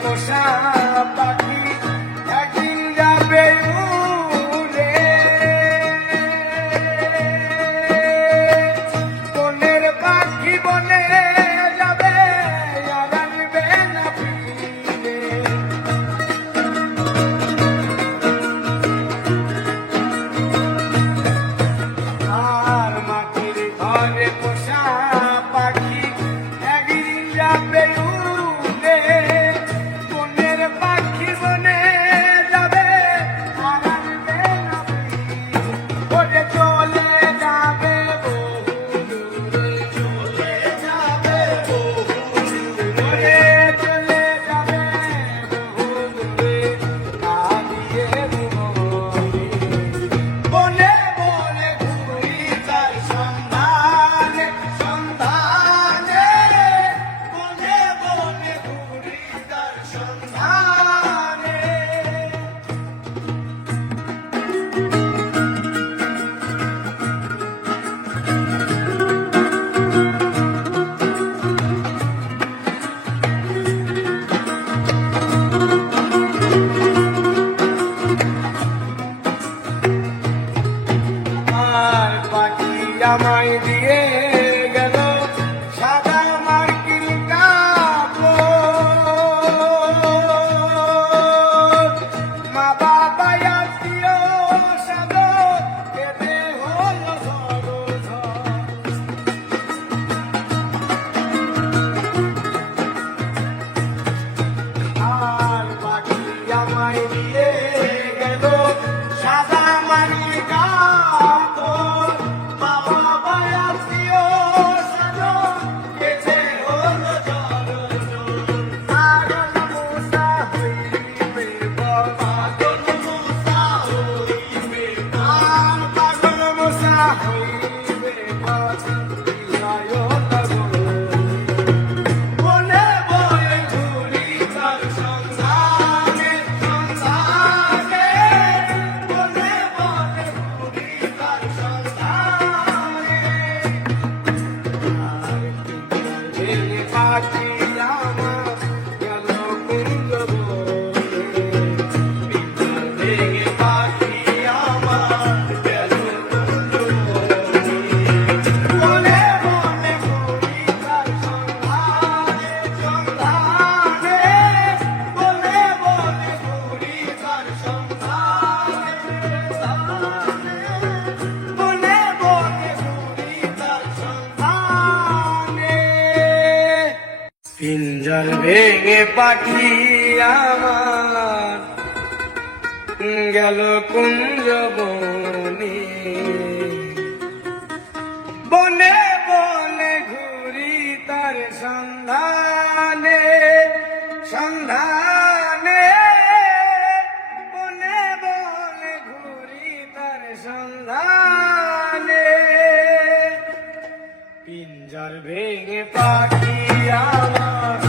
পোষা পাখি একদিন যাবে উড়ে, বনের পাখি বনে যাবে আর আসবে না ফিরে। আর মাটির ঘরে পোষা পাখি একদিন যাবে উড়ে, বনের পাখি বনে যাবে আর আসবে না ফিরে। ওরে চলে যাবে বহু দূরে, চলে যাবে বহু দূরে, চলে যাবে বহু দূরে, কাঁদিয়ে মরি। বনে বনে ঘুরি তার সন্ধানে, সন্ধানে, বনে বনে ঘুরি তার সন্ধানে। আর পাখি আমায় দিয়ে গেল সাদা মার্কিন কাপড়, মা বাবা আত্মীয় স্বজন কেঁদে হলো ঝড়। আর পাখি আমায় দিয়ে গেল সাদা মার্কিন কাপড়, মা বাবা আত্মীয় স্বজন কেঁদে হলো ঝড়। পাগল মুসা হইবে পর, পাগল মুসা হইবে পর, পাগল মুসা হইবে পর, বিদায় তবু। বনে বনে ঘুরি তার সন্ধানে, সন্ধানে, বনে বনে ঘুরি তার সন্ধানে। এই পাখি আমার গেল কুঞ্জ বনে, পিঞ্জর ভেঙে পাখি আমার গেল কুঞ্জ বনে। বনে বনে ঘুরি তার সন্ধানে, সন্ধানে, বনে বনে ঘুরি তার সন্ধানে, সন্ধানে, বনে বনে ঘুরি তার সন্ধানে। পিঞ্জর ভেঙে পাখি আমার গেল কুঞ্জ বনে, বনে বনে ঘুরি তার সন্ধানে, সন্ধানে, বনে বনে ঘুরি তার সন্ধানে। পিঞ্জর ভেঙে পাখি আমার